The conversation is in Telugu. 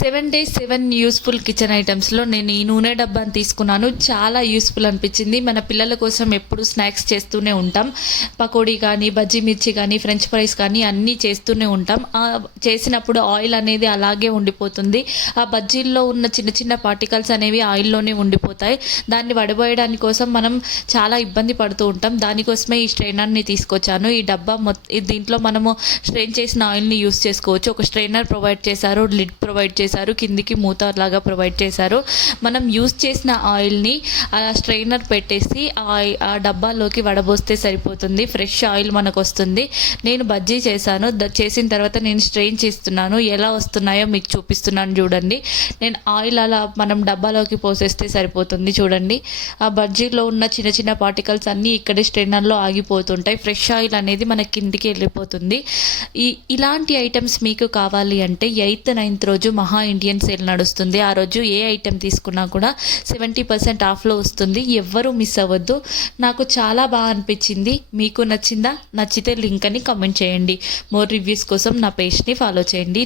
7 days 7 యూస్ఫుల్ కిచెన్ ఐటమ్స్లో నేను ఈ నూనె డబ్బాని తీసుకున్నాను. చాలా యూస్ఫుల్ అనిపించింది. మన పిల్లల కోసం ఎప్పుడు స్నాక్స్ చేస్తూనే ఉంటాం. పకోడీ కానీ, బజ్జీ మిర్చి కానీ, ఫ్రెంచ్ ఫ్రైస్ కానీ అన్నీ చేస్తూనే ఉంటాం. చేసినప్పుడు ఆయిల్ అనేది అలాగే ఉండిపోతుంది. ఆ బజ్జీల్లో ఉన్న చిన్న చిన్న పార్టికల్స్ అనేవి ఆయిల్లోనే ఉండిపోతాయి. దాన్ని వడబోయడానికి కోసం మనం చాలా ఇబ్బంది పడుతూ ఉంటాం. దానికోసమే ఈ స్ట్రైనర్ని తీసుకొచ్చాను. ఈ డబ్బా దీంట్లో మనము స్ట్రెయిన్ చేసిన ఆయిల్ని యూస్ చేసుకోవచ్చు. ఒక స్ట్రైనర్ ప్రొవైడ్ చేశారు, లిడ్ ప్రొవైడ్ చేశారు, కిందికి మూత లాగా ప్రొవైడ్ చేశారు. మనం యూస్ చేసిన ఆయిల్ని ఆ స్ట్రైనర్ పెట్టేసి ఆ డబ్బాలోకి వడబోస్తే సరిపోతుంది. ఫ్రెష్ ఆయిల్ మనకు వస్తుంది. నేను బజ్జీ చేశాను. చేసిన తర్వాత నేను స్ట్రెయిన్ చేస్తున్నాను. ఎలా వస్తున్నాయో మీకు చూపిస్తున్నాను చూడండి. నేను ఆయిల్ అలా మనం డబ్బాలోకి పోసేస్తే సరిపోతుంది. చూడండి, ఆ బజ్జీలో ఉన్న చిన్న చిన్న పార్టికల్స్ అన్నీ ఇక్కడే స్ట్రైనర్లో ఆగిపోతుంటాయి. ఫ్రెష్ ఆయిల్ అనేది మన కిందికి వెళ్ళిపోతుంది. ఇలాంటి ఐటమ్స్ మీకు కావాలి అంటే 8th 9th రోజు మహా ఇండియన్ సేల్ నడుస్తుంది. ఆ రోజు ఏ ఐటెం తీసుకున్నా కూడా 70% ఆఫ్లో వస్తుంది. ఎవ్వరూ మిస్ అవ్వద్దు. నాకు చాలా బాగా అనిపించింది. మీకు నచ్చిందా? నచ్చితే లింక్ అని కామెంట్ చేయండి. మోర్ రివ్యూస్ కోసం నా పేజ్ని ఫాలో చేయండి.